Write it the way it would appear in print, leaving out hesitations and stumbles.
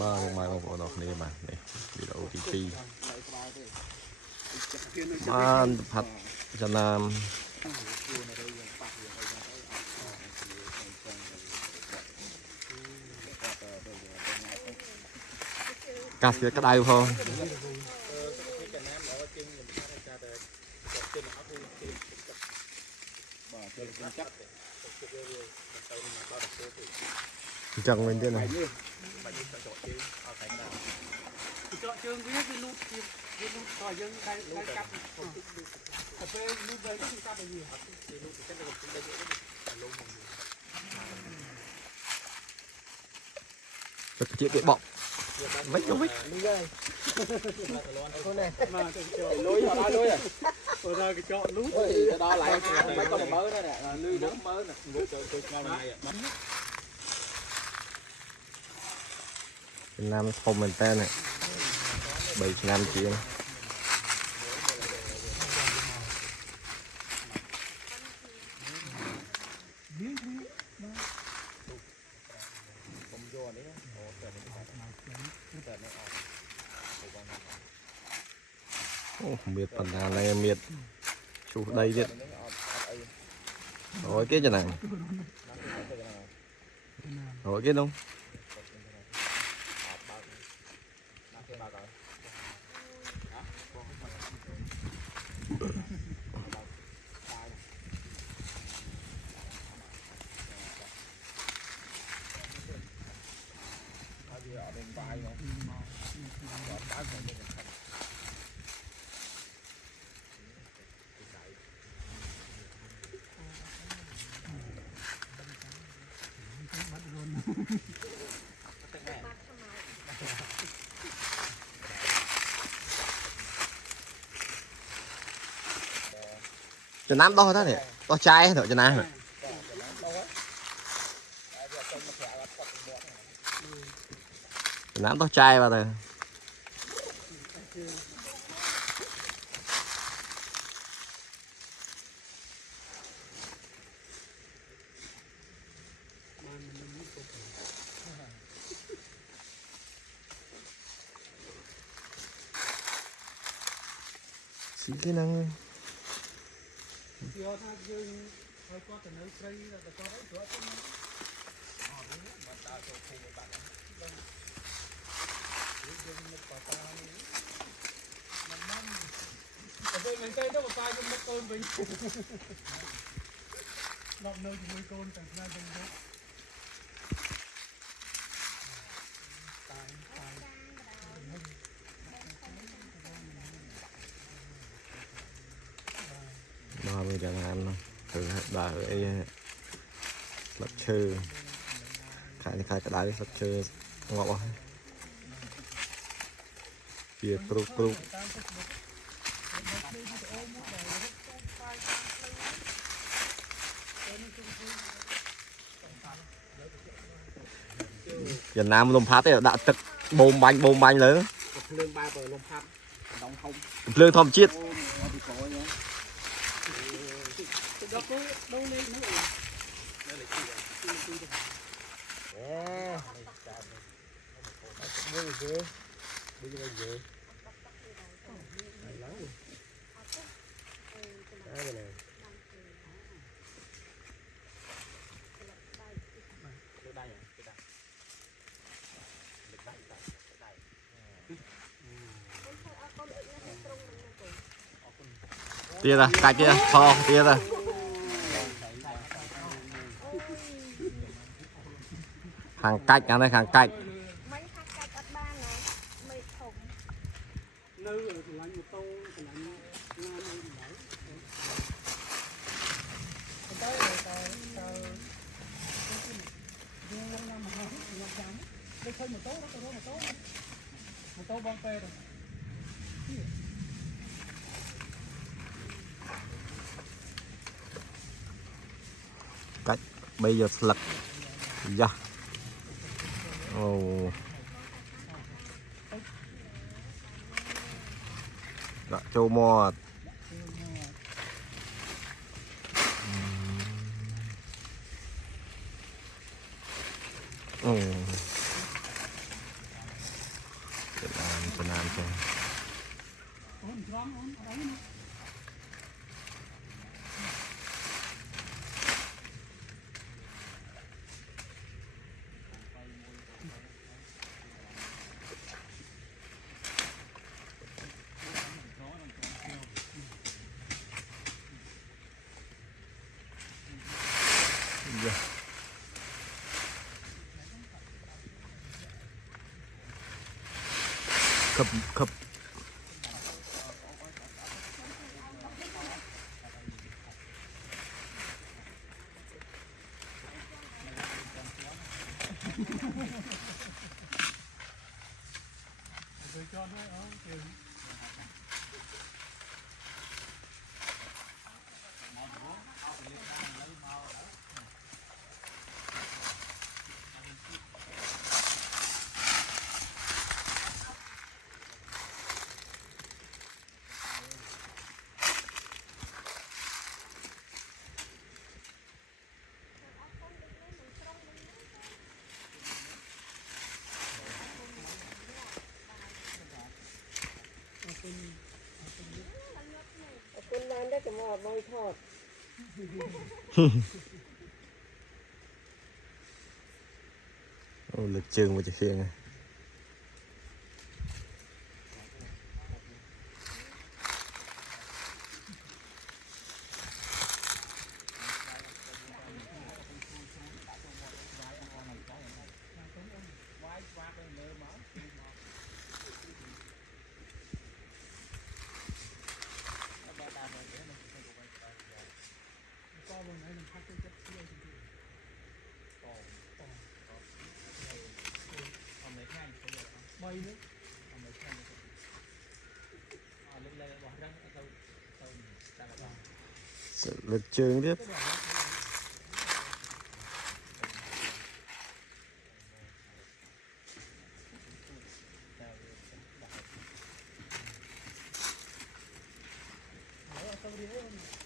ba mai một bộ nọc này mà này video tí manผัดจะนำกาเสียกระไดพอจังเป็นเจ้าไหนเจาะเชิงวิ่งไปลูกวิ่งลูกต่อยังได้จับแต่ไปลูกเลยก็ต้องจับไปอยู่ลูกจะได้กับคุณได้เยอะลงจะเจี๊ยบบอกไม่จบไม่นี่เลยคนnày mà lối vào lối à rồi ra cái chợ lú thì đó lại mấy con mới đó nè nuôi nấng mới nè tôi ngon này Nam không mình tên này 3 ឆ្នាំជាងអូមៀតបណ្ដាណែមៀតឈូសដីទៀតអូយគេចំណាំអូយគេនោះจะน้ำto thế này to chai thôi choน้ำน้ำto chai vào rồi xí cái năng vô tha dương hơi có từ nơi xây là có đấy chỗ mình cây đó một tay nhưng mất côn mình lọc nơi thì nuôi côn chẳng ra bên đó bao nhiêu chẳng hạn từ bà ấy lật chư khai cái đáy lật chư ngọt quá kia pru Việt Nam lồng phát ấy đã tực bom banh lớn lương thom chiết tia ra cạch kia to tia ra hàng cách anh đây hàng cách cách bây giờ lật ra đã châu mò ครับ คนร้านได้กับหมอดมอยทอด โอ้lực trường mà chỉ phiền à. Lực trường tiếp. Somebody